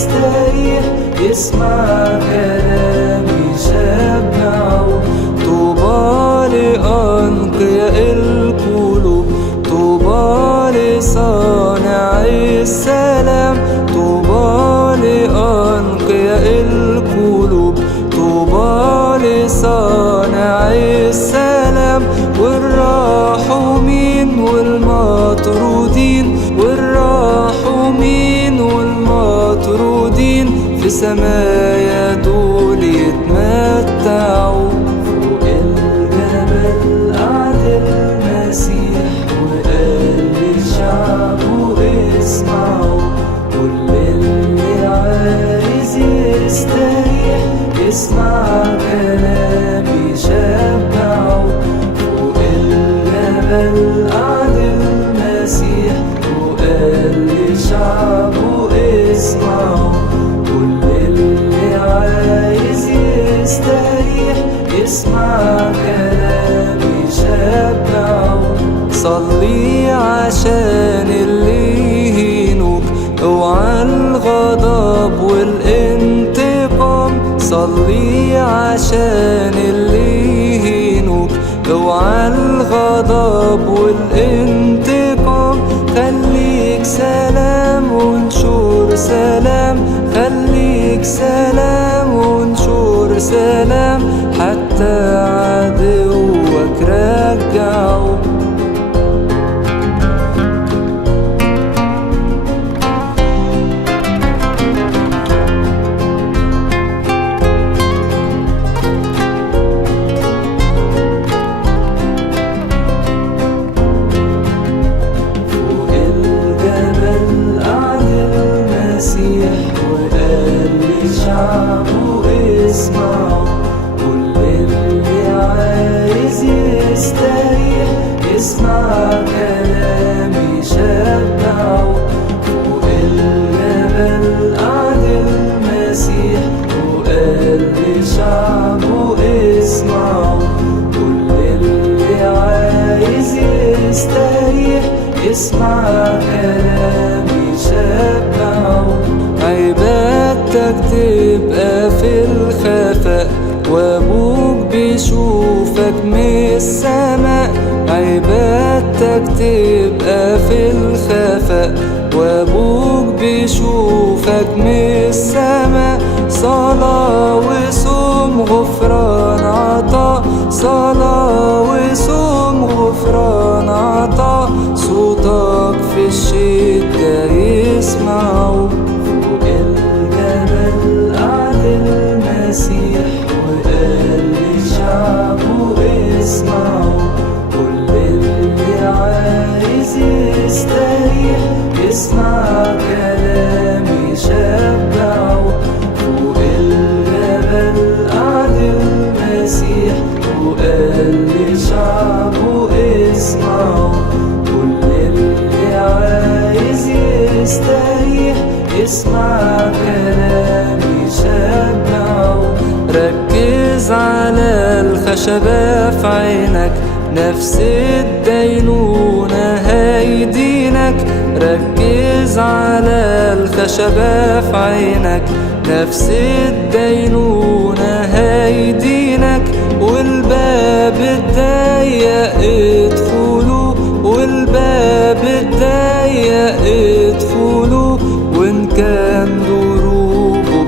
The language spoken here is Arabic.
يستريح يسمع كلام يشبعه. طوبى لأنقياء القلوب، طوبى لصانع السلام، طوبى لأنقياء القلوب، طوبى لصانع السلام. والراحمين والمطرودين، والراحمين والمطرودين في سمايا دول يتمتعوا. فوق الجبل قعد المسيح وقال لشعبه اسمعوا. كل اللي عايز يستريح يسمع كلام يشبعه. فوق الجبل قعد المسيح وقال لشعبه اسمعوا. كل اللي عايز يستريح يسمع كلام يشبعه. صلي عشان اللي يهينوك، اوعى الغضب والانتقام. صلي عشان اللي يهينوك، اوعى الغضب والانتقام. خليك سلام وانشر سلام، خليك سلام وانشر سلام، حتى عدوك رجعه. شعبه اسمعوا. كل اللي عايز يستريح يسمع كلام يشبعه. فوق الجبل قعد المسيح وقال لشعبه اسمعوا. كل اللي عايز يستريح يسمع كلام يشبعه. عبادتك تبقى في الخفاء وابوك بيشوفك من السماء. عبادتك تبقى في الخفاء وابوك بيشوفك من السماء. صلاة وصوم غفران عطاء، صلاة وصوم غفران عطاء. صوتك في الشدة يسمعوا. فوق الجبل قعد المسيح وقال لشعبه اسمعوا. كل اللي عايز يستريح يسمع كلام يشبعه. فوق الجبل قعد المسيح وقال لشعبه اسمعوا. كل اللي عايز يستريح يسمع كلام يشبعه. ركز على الخشبة في عينك، نفس الدينونة هيدينك. ركز على الخشبة في عينك، نفس الدينونة هيدينك. والباب الضيق ادخلوا، والباب الضيق ادخلوا. وإن كان دروبه